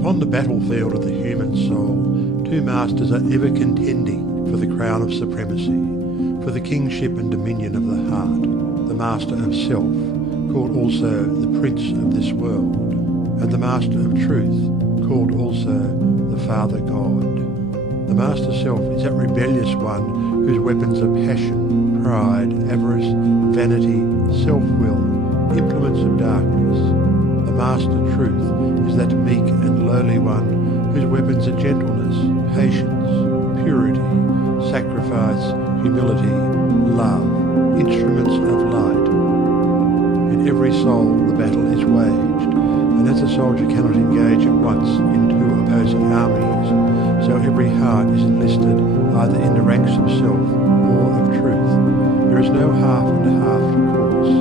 Upon the battlefield of the human soul, two masters are ever contending for the crown of supremacy, for the kingship and dominion of the heart, the master of self, called also the prince of this world, and the master of truth, called also the Father God. The master self is that rebellious one whose weapons are passion, pride, avarice, vanity, self-will, implements of darkness. The master truth is that meek and lowly one whose weapons are gentleness, patience, purity, sacrifice, humility, love, instruments of light. In every soul the battle is waged, and as a soldier cannot engage at once in two opposing armies, so every heart is enlisted either in the ranks of self or of truth. There is no half and half course.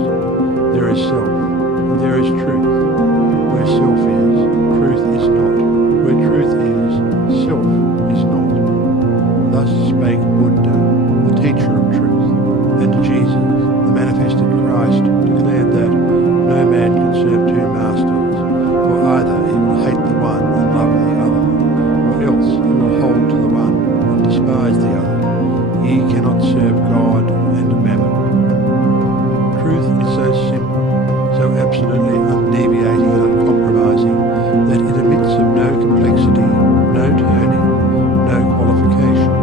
There is self, and there is truth. Where self is, truth is not. Where truth is, self is not. Thus spake Buddha, the teacher of truth, and Jesus, the manifested Christ, declared that no man can serve two masters, for either he will hate the one and love the other, or else he will hold to the one and despise the other. Ye cannot serve God and mammon. Truth is so simple, so absolutely undeviating and uncompromising, that it admits of no complexity, no turning, no qualification.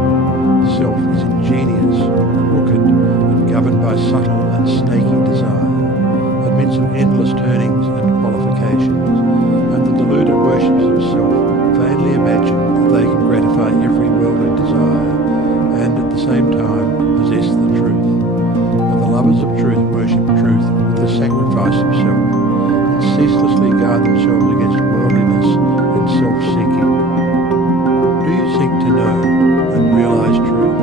Self is ingenious, crooked, and governed by subtle and snaky desire, admits of endless turnings and qualifications, and the deluded worshippers of self vainly imagine that they can gratify every worldly desire, and at the same time possess the truth. But the lovers of truth worship truth with the sacrifice of self, and ceaselessly guard themselves against worldliness and self-seeking. Do you seek to know and realize truth?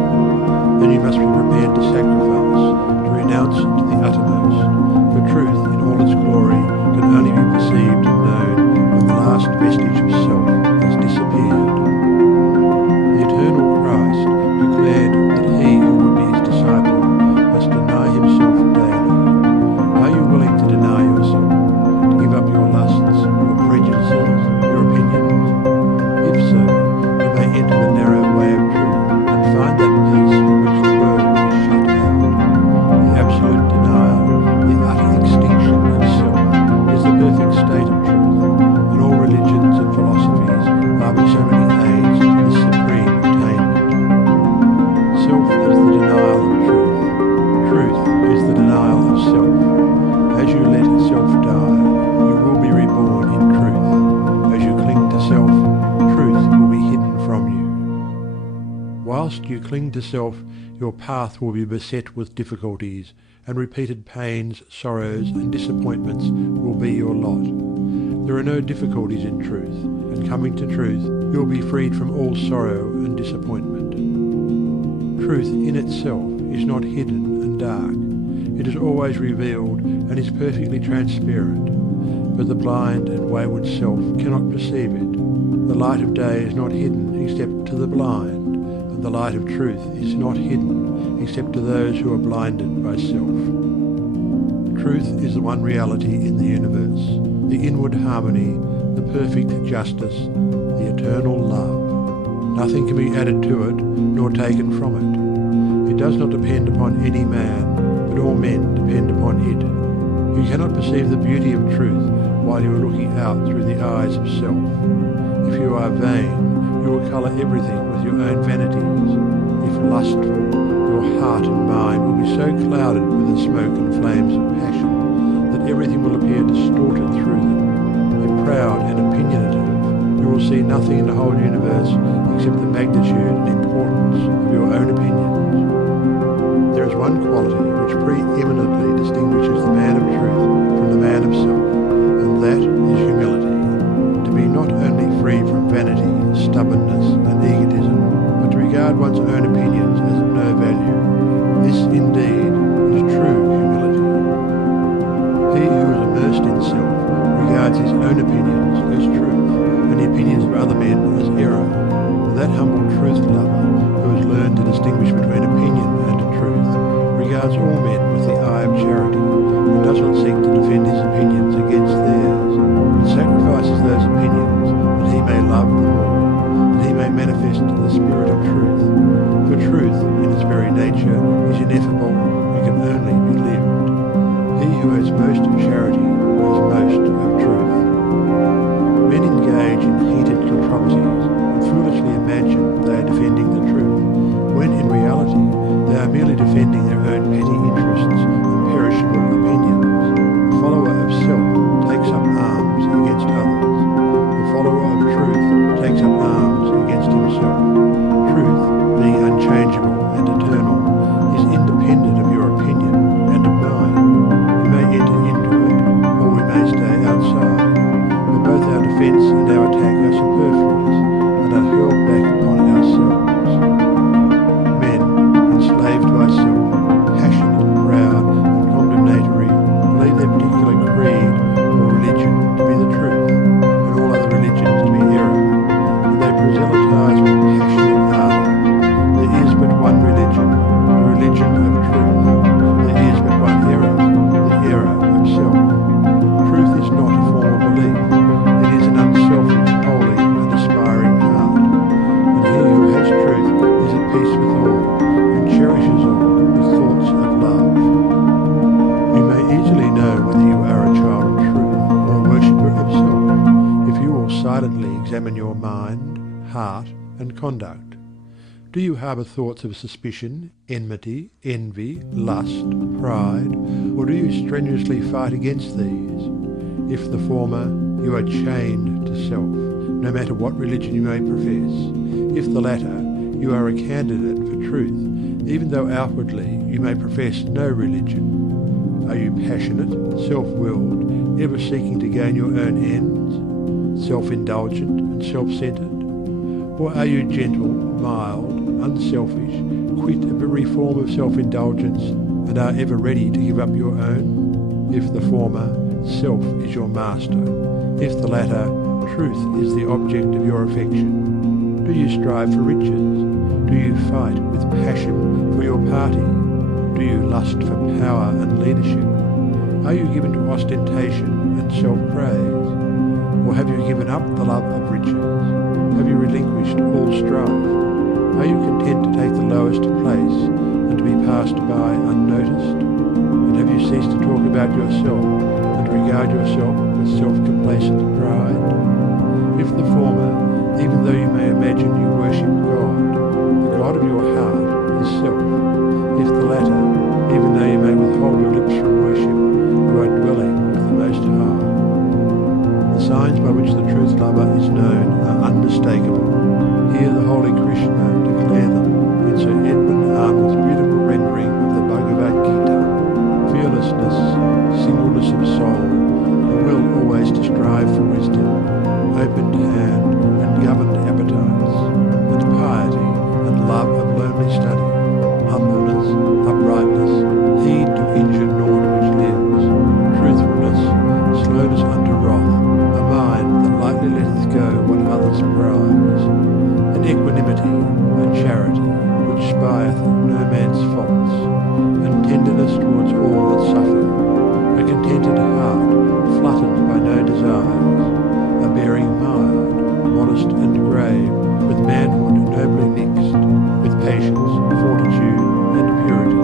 Then you must be prepared to sacrifice, to renounce it to the uttermost, for truth in all its glory can only be perceived and known when the last vestige of self has disappeared. The eternal Christ declared that he who would be his disciple must deny himself daily. Are you willing to deny yourself, to give up your lusts, your prejudices, your opinions? If so, you may enter the narrow way of truth and find that peace from which the world is shut out. The absolute denial, the utter extinction of self, is the perfect state of truth, and all religions and philosophies are but so many aids to this supreme attainment. Self is the denial of truth. Truth is the denial of self. As you let self die, you will be reborn in truth. As you cling to self, truth will be hidden from you. Whilst you cling to self, your path will be beset with difficulties, and repeated pains, sorrows, and disappointments will be your lot. There are no difficulties in truth, and coming to truth, you will be freed from all sorrow and disappointment. Truth in itself is not hidden and dark. It is always revealed and is perfectly transparent, but the blind and wayward self cannot perceive it. The light of day is not hidden except to the blind, and the light of truth is not hidden except to those who are blinded by self. Truth is the one reality in the universe, the inward harmony, the perfect justice, the eternal love. Nothing can be added to it nor taken from it. It does not depend upon any man, but all men depend upon it. You cannot perceive the beauty of truth while you are looking out through the eyes of self. If you are vain, you will colour everything with your own vanities. If lustful, your heart and mind will be so clouded with the smoke and flames of passion that everything will appear distorted through them. If proud and opinionative, you will see nothing in the whole universe except the magnitude and importance of your own opinions. There is one quality which preeminently distinguishes the man of truth from the man of self, and that is humility. To be not only free from vanity, stubbornness, and egotism, but to regard one's own opinions as of no value. This indeed is true humility. He who is immersed in self regards his own opinions as truth, and the opinions of other men as error. And that humble truth lover, who has learned to distinguish between opinion and truth, regards all men with the eye of charity, and does not seek to defend his opinions against theirs, but sacrifices those opinions that he may examine your mind, heart, and conduct. Do you harbour thoughts of suspicion, enmity, envy, lust, pride, or do you strenuously fight against these? If the former, you are chained to self, no matter what religion you may profess. If the latter, you are a candidate for truth, even though outwardly you may profess no religion. Are you passionate, self-willed, ever seeking to gain your own ends, self-indulgent and self-centred? Or are you gentle, mild, unselfish, quit of every form of self-indulgence, and are ever ready to give up your own? If the former, self is your master. If the latter, truth is the object of your affection. Do you strive for riches? Do you fight with passion for your party? Do you lust for power and leadership? Are you given to ostentation and self-praise? Or have you given up the love of riches? Have you relinquished all strife? Are you content to take the lowest place and to be passed by unnoticed? And have you ceased to talk about yourself and to regard yourself with self-complacent pride? If the former, even though you may imagine you worship God, the God of your heart is self. If the latter, even though you may withhold your lips from worship, you are dwelling with the Most High. The signs by which the truth lover is known are unmistakable. Hear the holy Krishna declare them in Sir Edmund Arnold's beautiful rendering of the Bhagavad Gita. Fearlessness, singleness of soul, the will always to strive for wisdom, opened hand and governed appetites, and piety and love of lonely study, humbleness, uprightness, heed to injure naught which lives, truthfulness, slowness unto wrath, a mind that lightly letteth go what others prize, and equanimity, and charity, which spieth no man's faults, and tenderness towards all that suffer, a contented heart, fluttered by no desires, a bearing mild, modest and grave, with manhood nobly mixed, with patience, fortitude, and purity,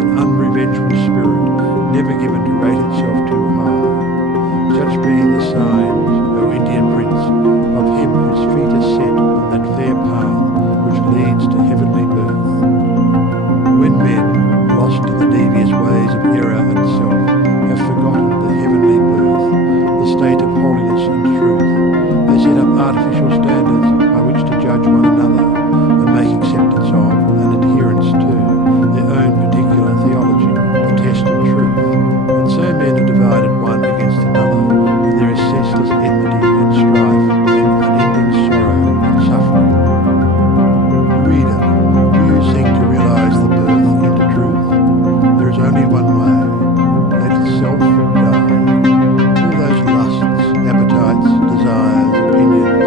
an unrevengeful spirit, never given to rate itself too high. Such be the signs, O Indian Prince, of him whose feet are set on that fair path which leads to heavenly birth. When men, lost in the devious ways of error and self, have forgotten the heavenly birth, the state of holiness and truth, they set up artificial standards by which to judge one another and make acceptance of and adherence to their own particular theology, the test of truth. And so men are divided one against another, and there is ceaseless enmity and strife and unending sorrow and suffering. Reader, do you seek to realize the birth into truth? There is only one way. Let self die. All those lusts, appetites, desires, opinions,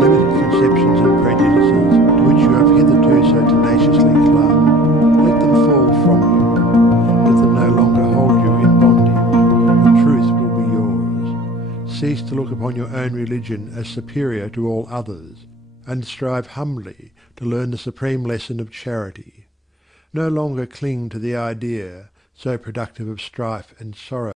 limited conceptions and prejudices to which you have hitherto so tenaciously clung, let them fall from you. Let them no longer hold you in bondage, and truth will be yours. Cease to look upon your own religion as superior to all others, and strive humbly to learn the supreme lesson of charity. No longer cling to the idea, so productive of strife and sorrow,